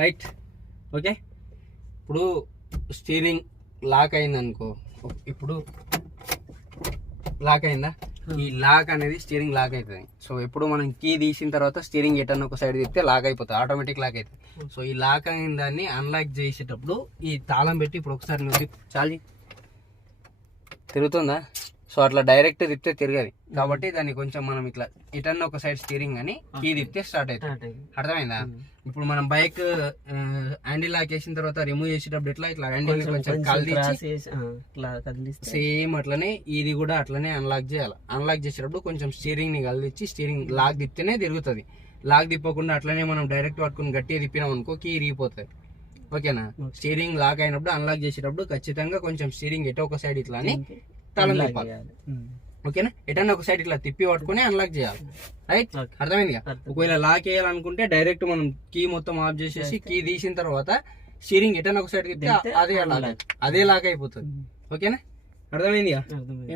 Right. Okay, ఇప్పుడు steering lock అయింది అనుకో. ఇప్పుడు లాక్ అయిందా? ఈ లాక్ అనేది స్టీరింగ్ లాక్ అవుతుంది. సో ఎప్పుడు మనం కీ తీసిన తర్వాత స్టీరింగ్ ఎటన్నా ఒక సైడ్ తిప్పితే లాక్ అయిపోతుంది, ఆటోమేటిక్ లాక్ అవుతుంది. సో ఈ లాక్ అయిన దాన్ని అన్లాక్ చేసేటప్పుడు ఈ తాళం పెట్టి ఇప్పుడు ఒకసారి నువ్వు చాలు తిరుగుతుందా? సో అట్లా డైరెక్ట్ తిప్పితే తిరగదు, కాబట్టి దాన్ని కొంచెం మనం ఇట్లా ఇటన్నా ఒక సైడ్ స్టీరింగ్ అని కీ తిప్పితే స్టార్ట్ అవుతుంది. అర్థమైందా? ఇప్పుడు మనం బైక్ హ్యాండిల్ లాక్ చేసిన తర్వాత రిమూవ్ చేసేటప్పుడు ఇట్లా హ్యాండిల్ కొంచెం కదిలించి సేమ్ అట్లనే ఇది కూడా అట్లనే అన్లాక్ చేయాలి. అన్లాక్ చేసేటప్పుడు కొంచెం స్టీరింగ్ ని కదిలించి స్టీరింగ్ లాక్ తిప్పితేనే తిరుగుతుంది. లాక్ తిప్పకుండా అట్లనే మనం డైరెక్ట్ పట్టుకుని గట్టిగా తిప్పినాం అనుకో కీ ఇరిగిపోతుంది. ఓకేనా? స్టీరింగ్ లాక్ అయినప్పుడు అన్లాక్ చేసేటప్పుడు ఖచ్చితంగా కొంచెం స్టీరింగ్ ఎటో ఒక సైడ్ ఇట్లా అని తాళం తిప్పాలి. ఓకేనా? ఎటన్నా ఒక సైడ్ ఇట్లా తిప్పి పట్టుకుని అన్లాక్ చేయాలి. రైట్, అర్థమైందిగా? ఒకవేళ లాక్ చేయాలనుకుంటే డైరెక్ట్ మనం కీ మొత్తం ఆఫ్ చేసేసి కీ తీసిన తర్వాత స్టీరింగ్ ఎటన్నా ఒక సైడ్ తిప్పితే అదే లాక్ అయిపోతుంది. ఓకేనా? అర్థమైందిగా?